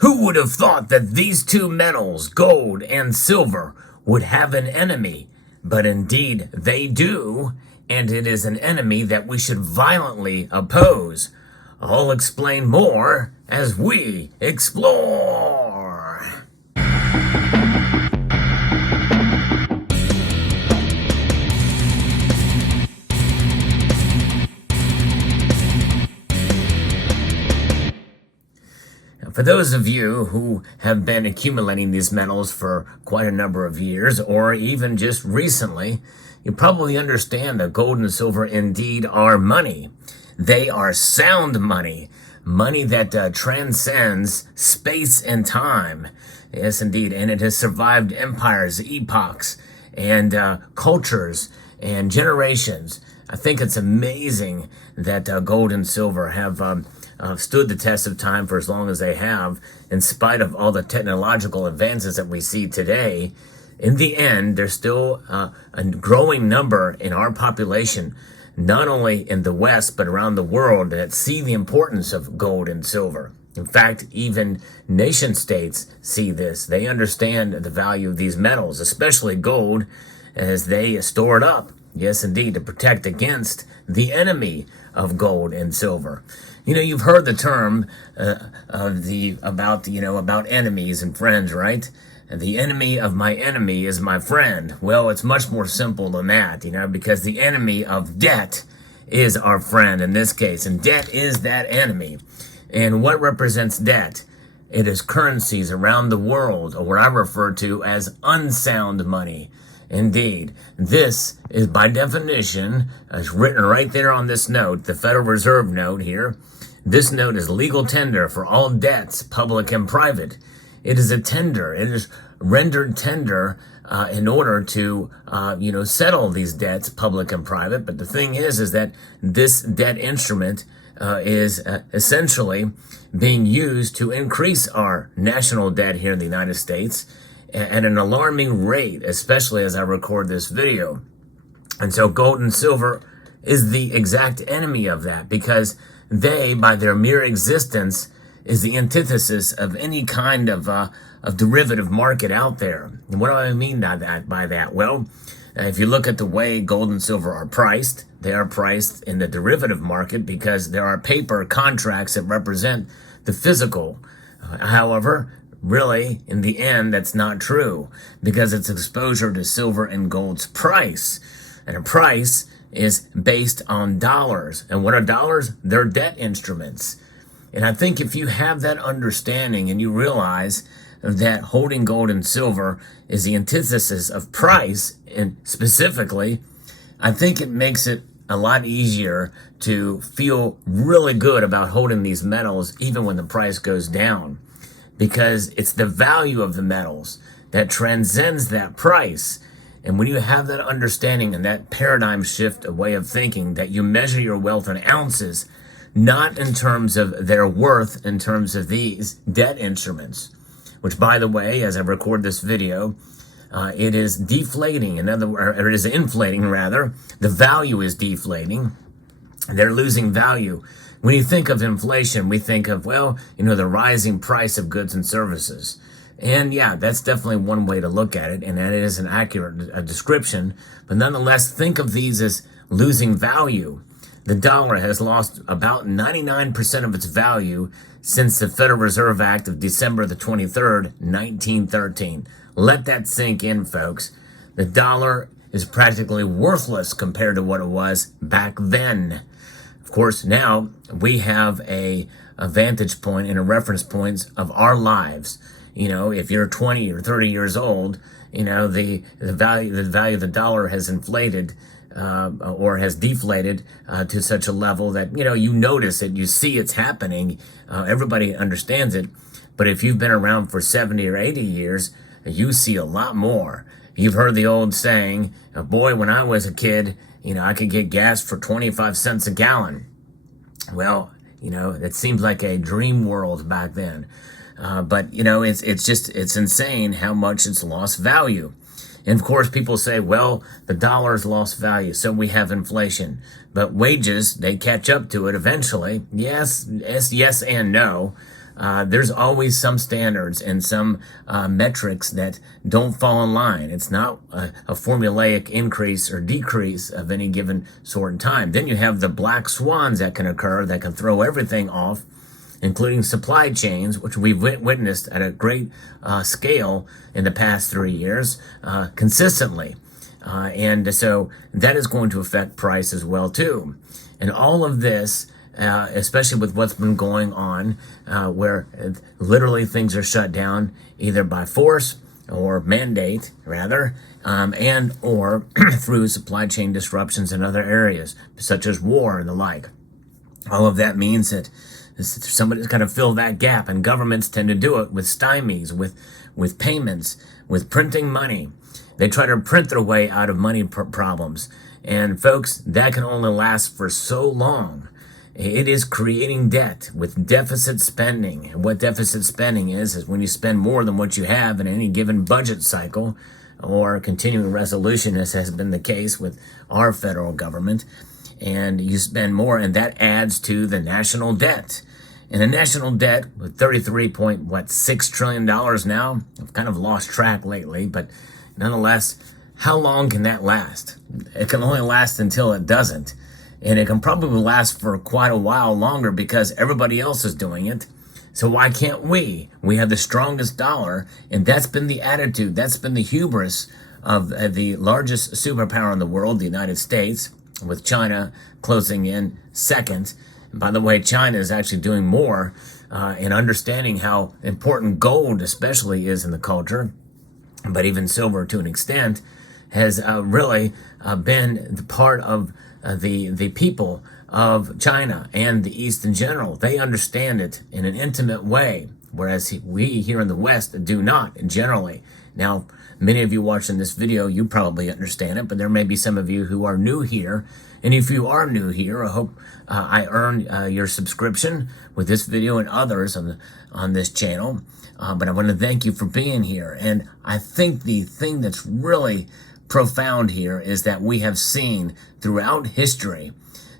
Who would have thought that these two metals, gold and silver, would have an enemy? But indeed they do, and it is an enemy that we should violently oppose. I'll explain more as we explore. For those of you who have been accumulating these metals for quite a number of years, or even just recently, you probably understand that gold and silver indeed are money. They are sound money, money that transcends space and time. Yes, indeed, and it has survived empires, epochs, and cultures, and generations. I think it's amazing that gold and silver have stood the test of time for as long as they have, in spite of all the technological advances that we see today. In the end, there's still a growing number in our population, not only in the West, but around the world, that see the importance of gold and silver. In fact, even nation states see this. They understand the value of these metals, especially gold, as they store it up. Yes, indeed, to protect against the enemy of gold and silver. You know, you've heard the term about enemies and friends, right? And the enemy of my enemy is my friend. Well, it's much more simple than that, because the enemy of debt is our friend in this case, and debt is that enemy. And what represents debt? It is currencies around the world, or what I refer to as unsound money. Indeed, this is by definition, as written right there on this note, the Federal Reserve note here. This note is legal tender for all debts, public and private. It is a tender. It is rendered tender in order to, settle these debts, public and private. But the thing is that this debt instrument is essentially being used to increase our national debt here in the United States at an alarming rate, especially as I record this video. And so gold and silver is the exact enemy of that, because they, by their mere existence, is the antithesis of any kind of derivative market out there. And what do I mean by that? Well, if you look at the way gold and silver are priced, they are priced in the derivative market because there are paper contracts that represent the physical. However, really, in the end, that's not true, because it's exposure to silver and gold's price. And a price is based on dollars. And what are dollars? They're debt instruments. And I think if you have that understanding and you realize that holding gold and silver is the antithesis of price, and specifically, I think it makes it a lot easier to feel really good about holding these metals even when the price goes down, because it's the value of the metals that transcends that price. And when you have that understanding and that paradigm shift, a way of thinking that you measure your wealth in ounces, not in terms of their worth, in terms of these debt instruments, which, by the way, as I record this video, it is deflating. In other words, or it is inflating rather. The value is deflating. They're losing value. When you think of inflation, we think of, the rising price of goods and services. And yeah, that's definitely one way to look at it, and that is an accurate description. But nonetheless, think of these as losing value. The dollar has lost about 99% of its value since the Federal Reserve Act of December the 23rd, 1913. Let that sink in, folks. The dollar is practically worthless compared to what it was back then. Of course, now we have a vantage point and a reference point of our lives. If you're 20 or 30 years old, the value of the dollar has inflated or has deflated to such a level that, you notice it, you see it's happening. Everybody understands it. But if you've been around for 70 or 80 years, you see a lot more. You've heard the old saying, boy, when I was a kid, I could get gas for 25 cents a gallon. Well, it seems like a dream world back then. But it's insane how much it's lost value. And of course, people say, well, the dollar's lost value, so we have inflation. But wages, they catch up to it eventually. Yes and no. there's always some standards and some metrics that don't fall in line. It's not a formulaic increase or decrease of any given sort in time. Then you have the black swans that can occur that can throw everything off, including supply chains, which we've witnessed at a great scale in the past 3 years consistently. And so that is going to affect price as well, too. And all of this, especially with what's been going on, where literally things are shut down either by force or mandate, rather, and or through supply chain disruptions in other areas, such as war and the like. All of that means that somebody's got to fill that gap, and governments tend to do it with stymies, with payments, with printing money. They try to print their way out of money problems. And folks, that can only last for so long. It is creating debt with deficit spending. And what deficit spending is when you spend more than what you have in any given budget cycle or continuing resolution, as has been the case with our federal government. And you spend more, and that adds to the national debt. And the national debt with $33.6 trillion now, I've kind of lost track lately, but nonetheless, how long can that last? It can only last until it doesn't. And it can probably last for quite a while longer because everybody else is doing it. So why can't we? We have the strongest dollar, and that's been the attitude, that's been the hubris of the largest superpower in the world, the United States, with China closing in second. And by the way, China is actually doing more in understanding how important gold especially is in the culture, but even silver to an extent, has really been the part of the people of China and the East in general. They understand it in an intimate way, whereas we here in the West do not generally. Now, many of you watching this video, you probably understand it, but there may be some of you who are new here. And if you are new here, I hope I earn your subscription with this video and others on this channel. But I want to thank you for being here. And I think the thing that's really profound here is that we have seen throughout history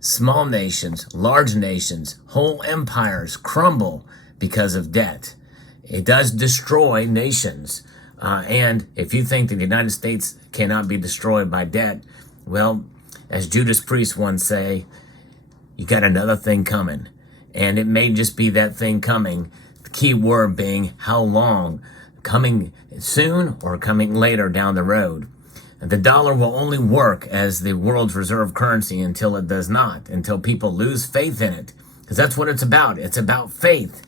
small nations, large nations, whole empires crumble because of debt. It does destroy nations. And if you think that the United States cannot be destroyed by debt, well, as Judas Priest once say, you got another thing coming. And it may just be that thing coming, the key word being how long, coming soon or coming later down the road. The dollar will only work as the world's reserve currency until it does not, until people lose faith in it. Because that's what it's about. It's about faith.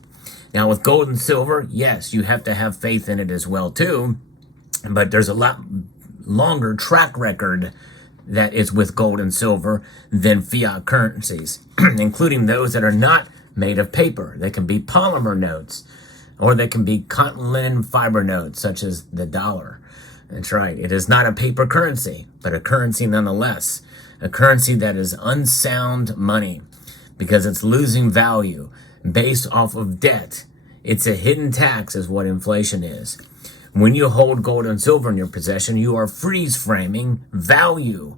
Now with gold and silver, yes, you have to have faith in it as well too. But there's a lot longer track record that is with gold and silver than fiat currencies, including those that are not made of paper. They can be polymer notes, or they can be cotton linen fiber notes, such as the dollar. That's right. It is not a paper currency, but a currency nonetheless. A currency that is unsound money because it's losing value based off of debt. It's a hidden tax is what inflation is. When you hold gold and silver in your possession, you are freeze framing value,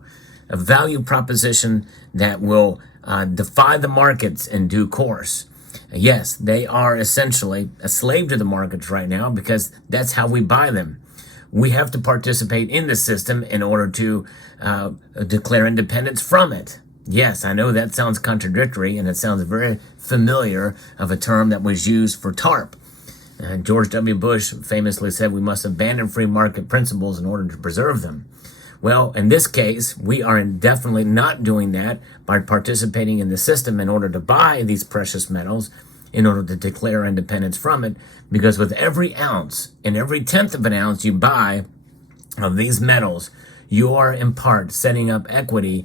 a value proposition that will defy the markets in due course. Yes, they are essentially a slave to the markets right now because that's how we buy them. We have to participate in the system in order to declare independence from it. Yes, I know that sounds contradictory, and it sounds very familiar of a term that was used for TARP. George W. Bush famously said we must abandon free market principles in order to preserve them. Well, in this case, we are definitely not doing that by participating in the system in order to buy these precious metals, in order to declare independence from it, because with every ounce and every tenth of an ounce you buy of these metals, you are in part setting up equity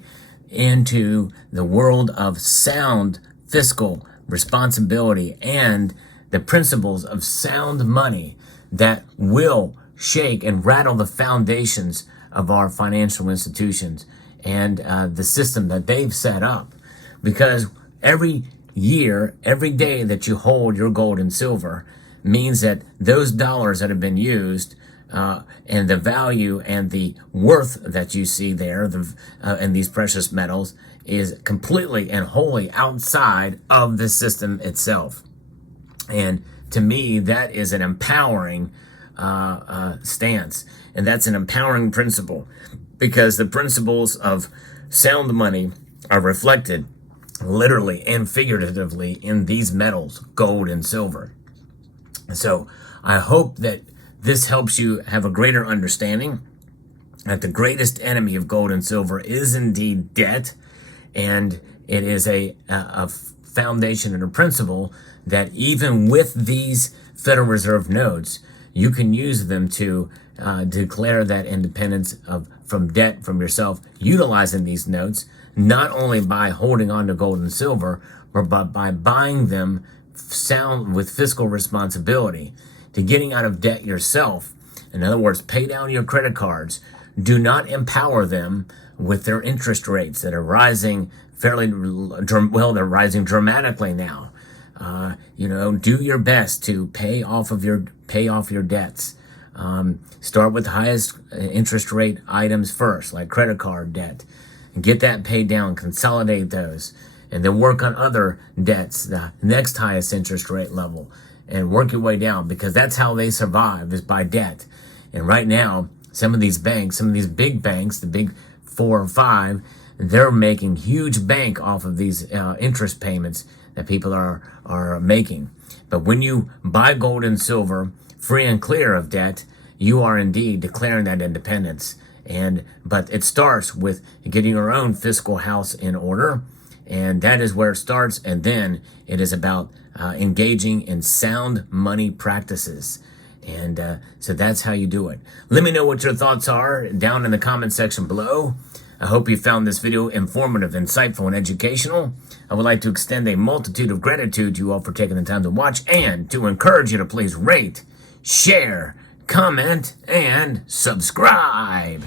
into the world of sound fiscal responsibility and the principles of sound money that will shake and rattle the foundations of our financial institutions and the system that they've set up. Because every year, every day that you hold your gold and silver means that those dollars that have been used and the value and the worth that you see there in these precious metals is completely and wholly outside of the system itself. And to me, that is an empowering stance. And that's an empowering principle, because the principles of sound money are reflected literally and figuratively in these metals, gold and silver. So I hope that this helps you have a greater understanding that the greatest enemy of gold and silver is indeed debt. And it is a foundation and a principle that even with these Federal Reserve notes, you can use them to declare that independence from debt from yourself, utilizing these notes, not only by holding on to gold and silver, but by buying them sound with fiscal responsibility, to getting out of debt yourself. In other words, pay down your credit cards. Do not empower them with their interest rates that are rising they're rising dramatically now. Do your best to pay off your debts. Start with the highest interest rate items first, like credit card debt, and get that paid down, consolidate those, and then work on other debts, the next highest interest rate level, and work your way down, because that's how they survive, is by debt. And right now, some of these big banks, the big 4 or 5, they're making huge bank off of these interest payments that people are making. But when you buy gold and silver free and clear of debt, you are indeed declaring that independence. But it starts with getting your own fiscal house in order, and that is where it starts. And then it is about engaging in sound money practices. And so that's how you do it. Let me know what your thoughts are down in the comment section below. I hope you found this video informative, insightful, and educational. I would like to extend a multitude of gratitude to you all for taking the time to watch, and to encourage you to please rate, share, comment, and subscribe.